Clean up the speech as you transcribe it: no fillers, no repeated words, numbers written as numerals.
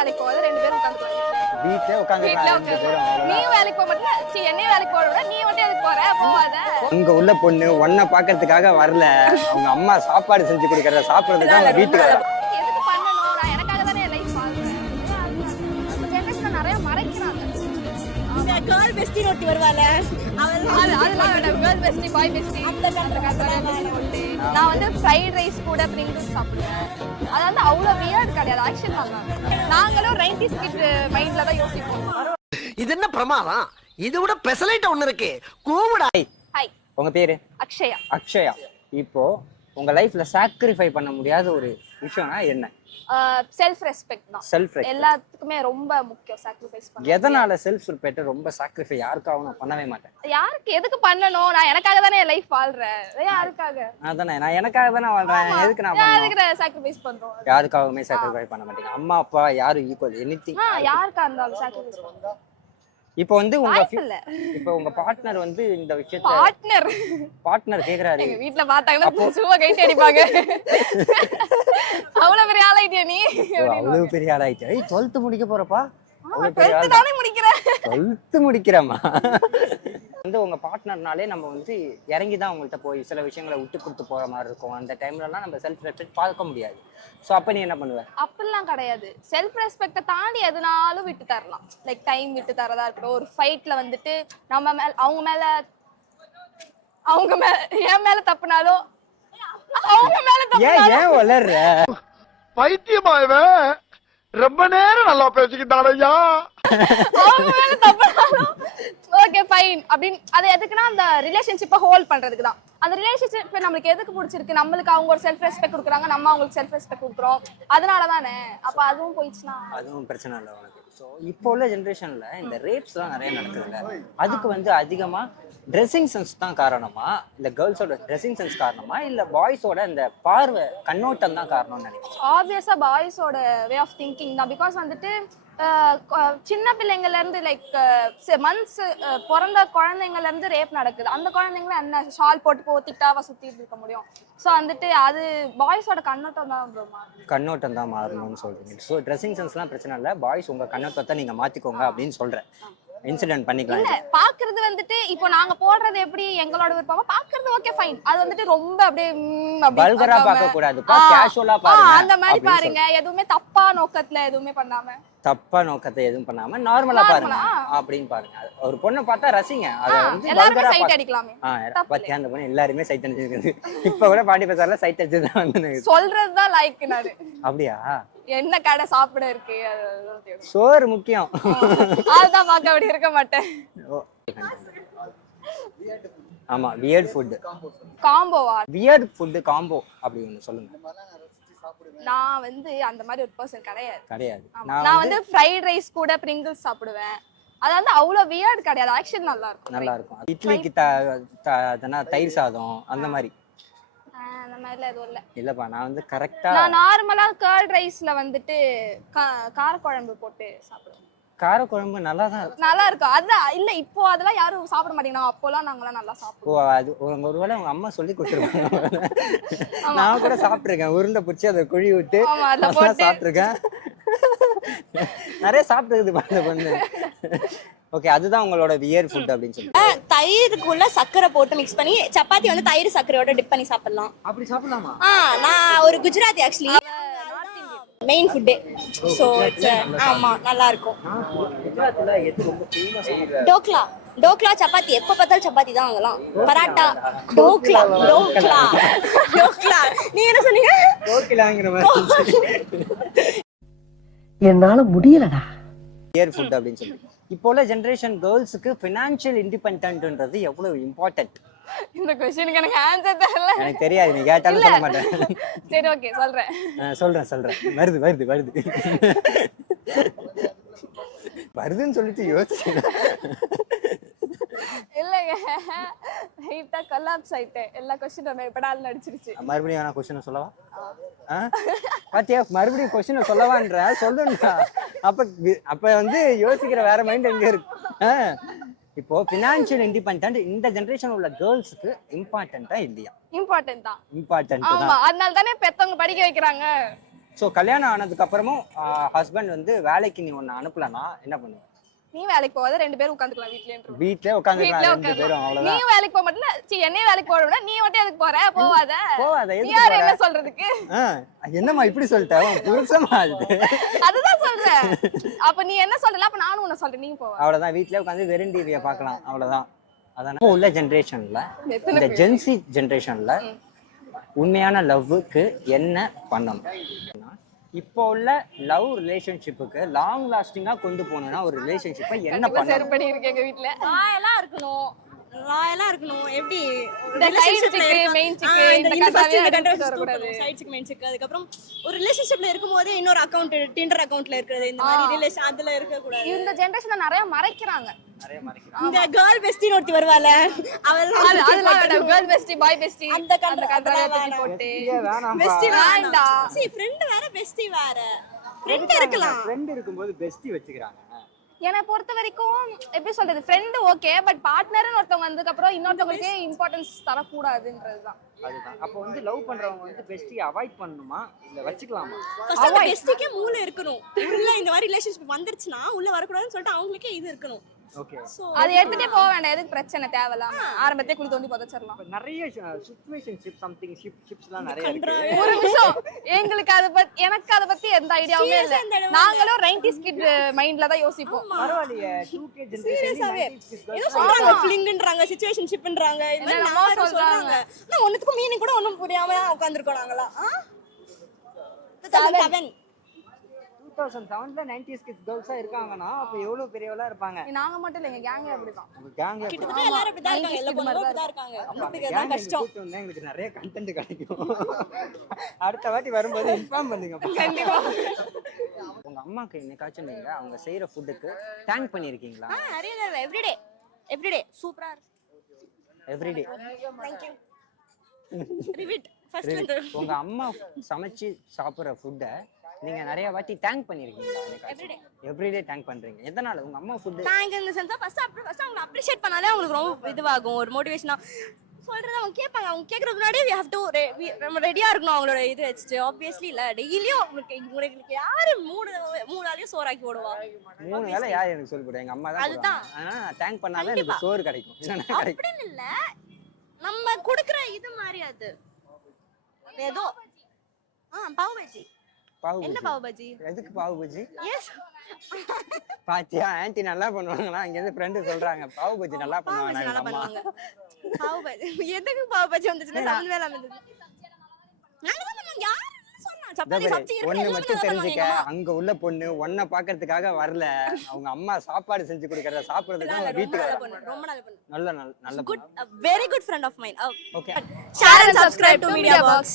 வேலைக்கு போகாத 2 பேரும் உட்காந்துக்கலாம் வீட்லயே உட்காந்துக்கலாம். நீயும் வேலைக்கு போக மாட்டேன், என்னையும் வேலைக்கு போக விட, நீ மட்டும் எதுக்கு போற? போகாத. அங்க உள்ள பொண்ணு உன்னை பாக்குறதுக்காக வரல, அவங்க அம்மா சாப்பாடு செஞ்சு கொடுக்கறத சாப்பிடுறதுக்காக வீட்டுக்கு வர. எதுக்கு பண்ணணும்? நான் எனக்காக தானே என் லைஃப் வாழ்றேன். அந்த ஜெனரேஷன்ல நிறைய மறைக்கிறாங்க. இந்த கேர்ள் பெஸ்டி நோட்டி வருவால, அதெல்லாம் வேண்டாம். கேர்ள் பெஸ்டி, பாய் பெஸ்டி அந்த கதை போட்டு நான் வந்து ஃப்ரைட் ரைஸ் கூட பிரிங்கிள்ஸ் சாப்பிடுவேன். அது வந்து அவ்வளோ வியர்ட் கிடையாது, ஆக்சுவலி தாங்க. நாங்களும் 90s கிட் மைண்ட்ல தான் யோசிப்போம். இது என்ன பிரமாதம்? இது விட பெசலைட் ஒண்ணு இருக்கு, கூவுடா. ஹாய், உங்க பேரு? அக்ஷயா. அக்ஷயா. இப்போ உங்க லைஃப்ல சாக்ரிஃபை பண்ண முடியாத ஒரு விஷயம்னா என்ன? செல்ஃப் ரெஸ்பெக்ட் தான். செல்ஃப் ரெஸ்பெக்ட் எல்லாத்துக்குமே ரொம்ப முக்கியம். சாக்ரிஃபைஸ் பண்ண எதனால செல்ஃப் ரெஸ்பெக்ட் ரொம்ப சாக்ரிஃபை யாருக்காகவும் நான் பண்ணவே மாட்டேன். யாருக்கு எதுக்கு பண்ணணும்? நான் எனக்காக தானே என் லைஃப் வாழ்றேன். யாருக்காக? அதானே, நான் எனக்காக தானே வாழ்றேன், எதுக்கு நான் யாருக்கு சாக்ரிஃபைஸ் பண்றோம்? யாருக்காகவுமே சாக்ரிஃபை பண்ண மாட்டேங்க. அம்மா அப்பா யாரும் ஈக்குவல், எனிதிங். யாருக்கா இருந்தாலும் சாக்ரிஃபைஸ் பண்றோம். இப்போ வந்து உங்க பார்ட்னர் வந்து இந்த விஷயத்தை பார்ட்னர் கேக்குறாரு. எங்க வீட்ல பாத்தாங்கன்னா சும்மா கைட்டு அடிப்பாங்க. அவ்வளவு பெரிய ஆளாயிட்டியா நீ? அவ்வளவு பெரிய ஆளாயிட்டியா? 12th முடிக்க போறப்பா? 12th தானே முடிக்கிறேன். 12th முடிக்கிறமா? வந்து உங்க பார்ட்னர்னாலே நம்ம வந்து இறங்கி தான் உங்கள்கிட்ட போய் சில விஷயங்களை விட்டு கொடுத்து போற மாதிரி இருக்கும். அந்த டைம்லலாம் நம்ம செல்ஃப் ரெஸ்பெக்ட் பார்க்க முடியாது. ஸோ அப்போ நீ என்ன பண்ணுவ? அப்படிலாம் கிடையாது. செல்ஃப் ரெஸ்பெக்டை தாண்டி எதுனாலும் விட்டு தரலாம். லைக் டைம் விட்டு தரதா இருக்கட்டும். ஒரு ஃபைட்ல வந்துட்டு நம்ம மேல அவங்க மேல என் மேல தப்புனாலும் அவங்க மேல தப்புனாலும் ஏன் வளர்ற பைத்தியமாயவே ரொம்ப நேரம் நல்லா பேசிக்கிட்டான் ஐயா. அவங்க மேல தப்புனாலும் ஓகே ஃபைன் அப்படின்னு. அது எதுக்குன்னா அந்த ரிலேஷன்ஷிப்பை ஹோல்ட் பண்றதுக்கு தான். அந்த ரிலேஷன்ஷிப் நம்மளுக்கு எதுக்கு பிடிச்சிருக்கு? நம்மளுக்கு அவங்க ஒரு செல்ஃப் ரெஸ்பெக்ட் கொடுக்குறாங்க, நம்ம அவங்களுக்கு செல்ஃப் ரெஸ்பெக்ட் கொடுக்குறோம், அதனால தானே. அப்ப அதுவும் போயிடுச்சுன்னா அதுவும் பிரச்சனை இல்லை உனக்கு. ஸோ இப்போ உள்ள ஜென்ரேஷன்ல இந்த ரேப்ஸ்லாம் நிறைய நடக்குதுல்ல, அதுக்கு வந்து அதிகமா ட்ரெஸ்ஸிங் சென்ஸ் தான் காரணமா, இல்ல கேர்ள்ஸோட ட்ரெஸ்ஸிங் சென்ஸ் காரணமா, இல்ல பாய்ஸோட இந்த பார்வை கண்ணோட்டம் தான் காரணம்னு நினைக்கிறேன்? ஆப்வியஸா பாய்ஸோட வே ஆஃப் திங்கிங் தான். பிகாஸ் வந்துட்டு சின்ன பிள்ளைங்கள்ல இருந்து லைக் மந்த்ஸ் பிறந்த குழந்தைங்கள்ல இருந்து ரேப் நடக்குது. அந்த குழந்தைங்கள என்ன ஷால் போட்டு போத்திட்டாவா சுத்திட்டு இருக்க முடியும்? ஸோ வந்துட்டு அது பாய்ஸோட கண்ணோட்டம் தான் கண்ணோட்டம் தான் மாறணும்னு சொல்றீங்க. ஸோ ட்ரெஸ்ஸிங் சென்ஸ்லாம் பிரச்சனை இல்லை, பாய்ஸ் உங்க கண்ணோட்டத்தை நீங்க மாத்திக்கோங்க அப்படின்னு சொல்றேன். இன்சிடென்ட் பண்ணிக்கலாம். இல்ல பாக்குறது வந்துட்டு இப்போ நாங்க போடுறது எப்படி எங்களோட விருப்பமா பாக்குறது ஓகே ஃபைன். அது வந்துட்டு ரொம்ப அப்படியே வல்கரா பார்க்க கூடாதுப்பா, கேஷுவலா பாருங்க. அந்த மாதிரி பாருங்க, எதுவுமே தப்பா நோக்கத்துல எதுவுமே பண்ணாம, தப்பா நோக்கத்தை எதுவும் பண்ணாம நார்மலா பாருங்க அப்படின்னு பாருங்க. ஒரு பொண்ணை பார்த்தா ரசிங்க. அத வந்து எல்லாருமே சைட் அடிக்கலாமே. பத்தி அந்த பொண்ணு எல்லாருமே சைட் அடிச்சிருக்கு. இப்ப கூட பாண்டி பஜார்ல சைட் அடிச்சுதான் வந்து சொல்றதுதான் லைக் நானு. அப்படியா? என்ன கடை சாப்பிட இருக்கு, சோறு முக்கியம், அதுதான் பார்க்க அப்படி இருக்க மாட்டேன். ஆமா, வியர்ட் ஃபுட் காம்போவா? வியர்ட் ஃபுட் காம்போ அப்படி ஒன்று சொல்லுங்க. நான் வந்து அந்த மாதிரி ஒரு பர்சன் கிடையாது. நான் வந்து ஃப்ரைட் ரைஸ் கூட பிரிங்கிள்ஸ் சாப்பிடுவேன். அது வந்து அவ்வளவு வியர்ட் கிடையாது, ஆக்சுவலி நல்லா இருக்கும். இட்லிக்கு தயிர் சாதம் அந்த மாதிரி அந்த மாதிரில எதுவும் இல்ல. இல்லப்பா, நான் வந்து கரெக்டா நான் நார்மலா கர்ட் ரைஸ்ல வந்துட்டு காரக்குழம்பு போட்டு சாப்பிடுவேன். காரக்குழம்பு நல்லா தான் இருக்கும். நல்லா இருக்கும். அதான் இல்ல, இப்போ அதெல்லாம் யாரும் சாப்பிட மாட்டேங்கிறாங்க. அப்போலாம் நாங்களாம் நல்லா சாப்பிடுவோம். அது ஒருவேளை உங்க அம்மா சொல்லி கொடுத்துருவாங்க. நான் கூட சாப்பிட்டுருக்கேன், உருண்டை பிடிச்சி அதை குழி விட்டு சாப்பிட்டுருக்கேன். நிறைய சாப்பிட்டுருக்குது அந்த பொண்ணு. ஓகே, அதுதான் உங்களோட வியர் ஃபுட் அப்படின்னு சொல்லி. தயிருக்குள்ள சக்கரை போட்டு மிக்ஸ் பண்ணி சப்பாத்தி வந்து தயிர் சக்கரையோட டிப் பண்ணி சாப்பிடலாம். அப்படி சாப்பிடலாமா? நான் ஒரு Gujarati actually, main food. So ஆமா, நல்லா இருக்கும். குஜராத்ல எது ரொம்ப ஃபேமஸ்? டோக்லா சப்பாத்தி. எப்ப பார்த்தாலும் சப்பாத்தி தான் வாங்கலாம். பராட்டா, டோக்லா. நீ என்ன சொன்னீங்க? டோக்லாங்கிற மாதிரி. என்னால முடியலடா. வியர் ஃபுட் அப்படின்னு சொல்லி இப்போ உள்ள ஜெனரேஷன் கேர்ள்ஸுக்கு ஃபினான்ஷியல் இண்டிபெண்டன்ட்ன்றது எவ்வளவு இம்பார்ட்டன்ட்? இந்த क्वेश्चनக்கு எனக்கு ஆன்சர் தெரியல. எனக்கு தெரியாது, நீ கேட்டாலும் சொல்ல மாட்டேன். சரி ஓகே, சொல்றேன். வருதுன்னு சொல்லிட்டு யோசிச்சு இல்லங்க, ஹைட்டா கொலாப்ஸ் ஆயிட்டே. எல்லா क्वेश्चनமே படால் நடிச்சிருச்சு. மறுபடியும் நான் क्वेश्चन சொல்லவா? பாத்தியா, மறுபடியும் क्वेश्चन சொல்லவான்ற சொல்லுடா. அப்ப வந்து யோசிக்கிற வேற மைண்ட் எங்க இருக்கு? இப்போ ஃபினான்ஷியல் இண்டிபெண்டன்ட் இந்த ஜெனரேஷன் உள்ள கேர்ள்ஸ்க்கு இம்பார்ட்டன்ட்டா இல்லையா? இம்பார்ட்டன்ட் தான். இம்பார்ட்டன்ட் ஆமா, அதனால தானே பெத்தவங்க படிக்க வைக்கிறாங்க. ஸோ கல்யாணம் ஆனதுக்கு அப்புறமும் ஹஸ்பண்ட் வந்து வேலைக்கு நீ ஒன்று அனுப்பலன்னா என்ன பண்ணுவ? நீ வேலைக்கு போகாத, 2 பேரும் உட்காந்துக்கலாம் வீட்லயே. வீட்லயே உட்காந்துக்கலாம் வீட்லயே 2 பேரும், நீ அவ்வளவுதான். வேலைக்கு போக மாட்டல, என்னையும் வேலைக்கு போக விட, நீ மட்டும் எதுக்கு போற? போவாத. போவாத, நீ எதுக்கு யாரு போற? என்ன சொல்றதுக்கு? என்னம்மா இப்படி சொல்லிட்ட? உன் புருஷமா அது? அதுதான் சொல்றேன். அப்ப நீ என்ன சொல்லல, அப்ப நானும் உன்ன சொல்றேன், நீ போவ. அவ்வளவுதான், வீட்லயே உட்காந்து வெறும் டிவியை பார்க்கலாம், அவ்வளவுதான். அதானே இப்போ உள்ள ஜென்ரேஷன்ல, எத்தனை இந்த ஜென்சி ஜென்ரேஷன்ல உண்மையான லவ்வுக்கு என்ன பண்ணணும்? இப்போ உள்ள லவ் ரிலேஷன்ஷிப்புக்கு லாங் லாஸ்டிங்கா கொண்டு போகணும்னா ஒரு ரிலேஷன்ஷிப்பை என்ன கண்டிப்பா பண்ணணும்? செருப்படி இருக்கு எங்க வீட்ல. ராயலா இருக்கணும். எப்படி இந்த side chick, main chick, இந்த கசாவே எடுத்துட்டு வரக்கூடாது. Side chick main chick. அதுக்கப்புறம் ஒரு ரிலேஷன்ஷிப்ல இருக்கும்போது இன்னொரு அக்கவுண்ட் டிண்டர் அக்கவுண்ட்ல இருக்கிறது, இந்த மாதிரி ரிலேஷன் அதுல இருக்க கூடாது. இந்த ஜெனரேஷன்ல நிறைய மறைக்கிறாங்க. நிறைய மறைக்கிறாங்க. இந்த கேர்ள் பெஸ்டின்னு ஒருத்தி வருவால, அவெல்லாம் அதெல்லாம் வேண்டாம். கேர்ள் பெஸ்டி, பாய் பெஸ்டி, அந்த கந்தரா தூக்கி போட்டு பெஸ்டி வேண்டாம். வேண்டாம். see friend வேற பெஸ்டி வேற. friend இருக்கலாம். ஃப்ரெண்ட் இருக்கும்போது பெஸ்டி வச்சுக்கிறாங்க. என்னை பொறுத்த வரைக்கும் எப்படி சொல்றது, ஃப்ரெண்ட் ஓகே, பட் பார்ட்னர்னு ஒருத்தவங்க வந்ததுக்கு அப்புறம் இன்னொருத்தவங்களுக்கே இம்பார்ட்டன்ஸ் தரக்கூடாதுன்றதுதான். அதுதான். அப்போ வந்து லவ் பண்றவங்க வந்து பெஸ்டியை அவாய்ட் பண்ணணுமா இல்ல வச்சுக்கலாமா? ஃபர்ஸ்ட் அந்த பெஸ்டிக்கே மூளை இருக்கணும். உள்ள இந்த மாதிரி ரிலேஷன்ஷிப் வந்துருச்சுனா உள்ள வரக்கூடாதுன்னு சொல்லிட்டு அவங்களுக்கே இது இருக்கணும். ஓகே. சோ அது எடுத்துட்டே போக வேண்டாம், எதுக்கு பிரச்சனை தேவையில்லாம ஆரம்பத்திலே குழி தோண்டி புதைச்சிடலாம். இப்ப நிறைய சிச்சுவேஷன்ஷிப் சம்திங் ஷிப்ஸ்லாம் நிறைய இருக்கு. ஒரு நிமிஷம், எங்களுக்கு எனக்கு அதை பத்தி எந்த ஐடியாவுமே இல்ல. நாங்களும் 90s கிட் மைண்ட்ல தான் யோசிப்போம். பரவாயில்லையே 2K சீரியஸாவே ஜெனரேஷன் ஏதோ சொல்றாங்க ஃபிளிங்ன்றாங்க, சிச்சுவேஷன்ஷிப்ன்றாங்க, இந்த மாதிரி என்னென்னமோ நாம சொல்றாங்க. நான் ஒண்ணுத்துக்கு மீனிங் கூட ஒண்ணும் புரியாம உட்கார்ந்திருக்கோம் நாங்களா. 2007 2007ல 90s கிட்ஸ் கேர்ள்ஸா இருக்காங்கன்னா அப்ப எவ்வளவு பெரியவளா இருப்பாங்க? நாங்க மட்டும் இல்ல, எங்க கேங்கே அப்படிதான். உங்க கேங்ல கிட்டத்தட்ட எல்லாரும் அப்படிதான் இருக்காங்க. எல்லா பொண்ணுங்களும் அப்படிதான் இருக்காங்க. நமக்கு தான் கஷ்டம். எங்களுக்கு நிறைய கண்டென்ட் கிடைக்கும். அடுத்த வாட்டி வரும்போது இன்ஃபார்ம் பண்ணுங்க. கண்டிப்பா. உங்க அம்மாக்கு என்னைக்காச்சும் நீங்க அவங்க செய்யற ஃபுட்டுக்கு தேங்க் பண்ணிருக்கீங்களா? நிறைய தடவை எவ்ரிடே சூப்பரா இருக்கு. Everyday. Thank you. Repeat first வந்து உங்க அம்மா சமைச்சு சாப்பிடுற ஃபுட்டை நீங்க நிறைய வாட்டி தேங்க் பண்ணிருக்கீங்களா? எவ்ரிடே தேங்க் பண்றீங்க. எதனால? உங்க அம்மா ஃபுட் தேங்க் இந்த சென்ஸ் ஃபர்ஸ்ட் அவங்க அப்ரிஷியேட் பண்ணாலே அவங்களுக்கு ரொம்ப இதுவாகும், ஒரு மோட்டிவேஷனா சொல்றது அவங்க கேட்பாங்க. அவங்க கேட்கறதுக்கு முன்னாடி we have to நம்ம ரெடியா இருக்கணும் அவங்களோட இது வச்சுட்டு. ஆப்வியஸ்லி இல்ல டெய்லியும் உங்களுக்கு யாரு மூணாலையும் சோறாக்கி போடுவா? 3 வேளை யார் எனக்கு சொல்லி கொடுங்க? எங்க அம்மா தான் அதுதான். சொல்லுவாங்க. ஆனா நான் தேங்க் பண்ணாதான் எனக்கு சோறு கிடைக்கும். இல்லைன்னா கிடைக்கும். அப்படின்னு இல்ல, நம்ம கொடுக்குற இது மாதிரி அது ஏதோ பாவ் பஜ்ஜி. பாவு என்ன பஜ்ஜி. பாவ் பஜ்ஜி? எதுக்கு பாவு பஜ்ஜி? எஸ் பாத்தியா ஆன்ட்டி நல்லா பண்ணுவாங்களா? இங்க இருந்து ஃப்ரெண்டு சொல்றாங்க பாவு பஜ்ஜி நல்லா பாவ் பஜ்ஜி பண்ணுவாங்க நல்லா எங்க அம்மா. பண்ணுவாங்க. பாவ் பஜ்ஜி எதுக்கு பாவ் பஜ்ஜி வந்துச்சுன்னா சம்மந்தமே இல்லாம இருந்தது. நாங்க தான் பண்ணுவோம். யாரு சொன்னா? சப்பாத்தி சப்ஜி இருக்கு. ஒண்ணு எல்லாமே மட்டும் தான் தெரிஞ்சுக்க, பண்ணுவாங்க. அங்க உள்ள பொண்ணு ஒன்ன பாக்குறதுக்காக வரல. அவங்க அம்மா சாப்பாடு செஞ்சு கொடுக்கறத சாப்பிடுறதுக்கு அவங்க வீட்டுக்கு நல்ல வர. பொண்ணு, ரொம்ப நல்ல பொண்ணு. நல்ல நல்ல நல்ல Good, a very good friend of mine. Okay. Share and subscribe to Media Box.